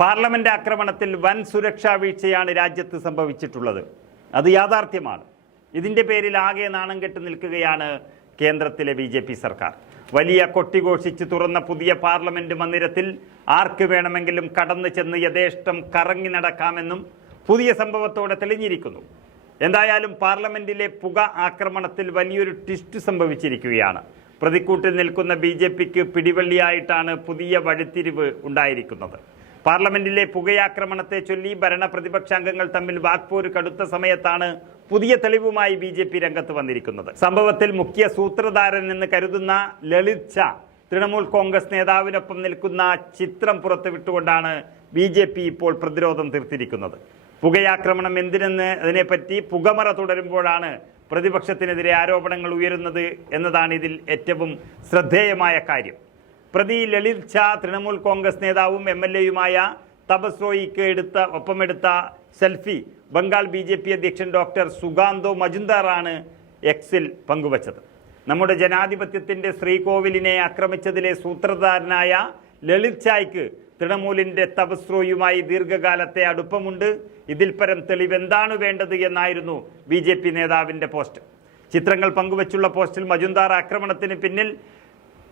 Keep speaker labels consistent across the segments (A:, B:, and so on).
A: Parliament ആക്രമണത്തിൽ വൻ സുരക്ഷാ വീഴ്ചയാണ് രാജ്യത്ത് സംഭവിച്ചിട്ടുള്ളത്. അത് യാഥാർത്ഥ്യമാണ്. ഇതിന്റെ പേരിൽ ആകെ നാണം കെട്ട് നിൽക്കുകയാണ് കേന്ദ്രത്തിലെ ബി ജെ പി സർക്കാർ. വലിയ കൊട്ടിഘോഷിച്ച് തുറന്ന പുതിയ പാർലമെന്റ് മന്ദിരത്തിൽ ആർക്ക് വേണമെങ്കിലും കടന്നു ചെന്ന് യഥേഷ്ടം കറങ്ങി നടക്കാമെന്നും പുതിയ സംഭവത്തോടെ തെളിഞ്ഞിരിക്കുന്നു. എന്തായാലും പാർലമെന്റിലെ പുക ആക്രമണത്തിൽ വലിയൊരു ട്വിസ്റ്റ് സംഭവിച്ചിരിക്കുകയാണ്. പ്രതിക്കൂട്ടിൽ നിൽക്കുന്ന ബി പിടിവള്ളിയായിട്ടാണ് പുതിയ വഴിത്തിരിവ് ഉണ്ടായിരിക്കുന്നത്. പാർലമെന്റിലെ പുകയാക്രമണത്തെ ചൊല്ലി ഭരണ പ്രതിപക്ഷാംഗങ്ങൾ തമ്മിൽ വാക്പോര് കടുത്ത സമയത്താണ് പുതിയ തെളിവുമായി ബി ജെ പി രംഗത്ത് വന്നിരിക്കുന്നത്. സംഭവത്തിൽ മുഖ്യ സൂത്രധാരൻ എന്ന് കരുതുന്ന ലളിത് ഷാ തൃണമൂൽ കോൺഗ്രസ് നേതാവിനൊപ്പം നിൽക്കുന്ന ചിത്രം പുറത്തുവിട്ടുകൊണ്ടാണ് ബി ജെ പി ഇപ്പോൾ പ്രതിരോധം തീർത്തിരിക്കുന്നത്. പുകയാക്രമണം എന്തിനെന്ന് അതിനെപ്പറ്റി പുകമറ തുടരുമ്പോഴാണ് പ്രതിപക്ഷത്തിനെതിരെ ആരോപണങ്ങൾ ഉയരുന്നത് എന്നതാണ് ഇതിൽ ഏറ്റവും ശ്രദ്ധേയമായ കാര്യം. പ്രതി ലളിത് ഷാ തൃണമൂൽ കോൺഗ്രസ് നേതാവും എം എൽ എയുമായ തപസ് റോയിക്ക് എടുത്ത ഒപ്പമെടുത്ത selfie Bengal B J P അധ്യക്ഷൻ ഡോക്ടർ സുഗാന്തോ മജുന്ദാറാണ് എക്സിൽ പങ്കുവച്ചത്. നമ്മുടെ ജനാധിപത്യത്തിന്റെ ശ്രീകോവിലിനെ ആക്രമിച്ചതിലെ സൂത്രധാരനായ ലളിത് ഷായ്ക്ക് തൃണമൂലിന്റെ തപസ്രോയുമായി ദീർഘകാലത്തെ അടുപ്പമുണ്ട്. ഇതിൽ പരം തെളിവെന്താണ് വേണ്ടത് എന്നായിരുന്നു ബി ജെ പി നേതാവിന്റെ പോസ്റ്റ്. ചിത്രങ്ങൾ പങ്കുവച്ചുള്ള പോസ്റ്റിൽ മജുന്ദാർ ആക്രമണത്തിന് പിന്നിൽ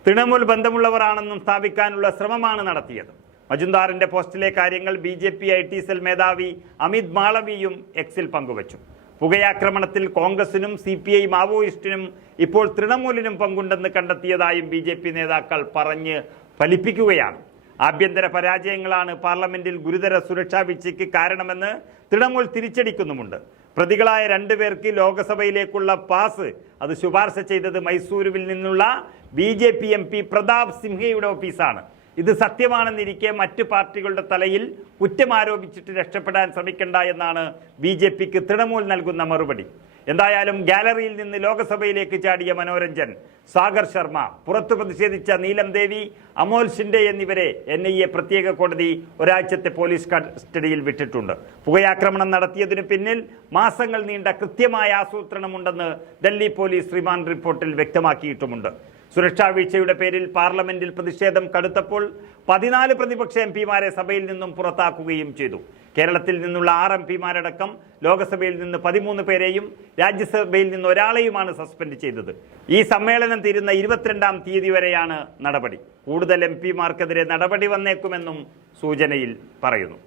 A: തൃണമൂൽ ബന്ധമുള്ളവരാണെന്നും സ്ഥാപിക്കാനുള്ള ശ്രമമാണ് നടത്തിയത്. മജുംദാറിന്റെ പോസ്റ്റിലെ കാര്യങ്ങൾ B J P I T cell മേധാവി അമിത് മാളവിയും എക്സിൽ പങ്കുവച്ചു. പുകയാക്രമണത്തിൽ കോൺഗ്രസിനും സി പി ഐ മാവോയിസ്റ്റിനും ഇപ്പോൾ തൃണമൂലിനും പങ്കുണ്ടെന്ന് കണ്ടെത്തിയതായും ബി ജെ പി നേതാക്കൾ പറഞ്ഞ് ഫലിപ്പിക്കുകയാണ്. ആഭ്യന്തര പരാജയങ്ങളാണ് പാർലമെന്റിൽ ഗുരുതര സുരക്ഷാ വീഴ്ചയ്ക്ക് കാരണമെന്ന് തൃണമൂൽ തിരിച്ചടിക്കുന്നുമുണ്ട്. പ്രതികളായ രണ്ടുപേർക്ക് ലോക്സഭയിലേക്കുള്ള പാസ് അത് ശുപാർശ ചെയ്തത് മൈസൂരുവിൽ നിന്നുള്ള B J P M P Pratap സിംഹയുടെ ഓഫീസാണ്. ഇത് സത്യമാണെന്നിരിക്കെ മറ്റു പാർട്ടികളുടെ തലയിൽ കുറ്റം ആരോപിച്ചിട്ട് രക്ഷപ്പെടാൻ ശ്രമിക്കണ്ട എന്നാണ് ബി ജെ പിക്ക് തൃണമൂൽ നൽകുന്ന മറുപടി. എന്തായാലും ഗാലറിയിൽ നിന്ന് ലോകസഭയിലേക്ക് ചാടിയ മനോരഞ്ജൻ സാഗർ ശർമ്മ പുറത്തു പ്രതിഷേധിച്ച നീലം ദേവി അമോൽ ഷിൻഡെ എന്നിവരെ എൻ ഐ എ പ്രത്യേക കോടതി ഒരാഴ്ചത്തെ പോലീസ് കസ്റ്റഡിയിൽ വിട്ടിട്ടുണ്ട്. പുകയാക്രമണം നടത്തിയതിനു പിന്നിൽ മാസങ്ങൾ നീണ്ട കൃത്യമായ ആസൂത്രണമുണ്ടെന്ന് ഡൽഹി പോലീസ് റിമാൻഡ് റിപ്പോർട്ടിൽ വ്യക്തമാക്കിയിട്ടുമുണ്ട്. സുരക്ഷാ വീഴ്ചയുടെ പേരിൽ പാർലമെന്റിൽ പ്രതിഷേധം കടുത്തപ്പോൾ പതിനാല് പ്രതിപക്ഷ എം പിമാരെ സഭയിൽ നിന്നും പുറത്താക്കുകയും ചെയ്തു. കേരളത്തിൽ നിന്നുള്ള ആറ് എം പിമാരടക്കം ലോക്സഭയിൽ നിന്ന് പതിമൂന്ന് പേരെയും രാജ്യസഭയിൽ നിന്ന് ഒരാളെയുമാണ് സസ്പെൻഡ് ചെയ്തത്. ഈ സമ്മേളനം തീരുന്ന ഇരുപത്തിരണ്ടാം തീയതി വരെയാണ് നടപടി. കൂടുതൽ എം പിമാർക്കെതിരെ നടപടി വന്നേക്കുമെന്നും സൂചനയിൽ പറയുന്നു.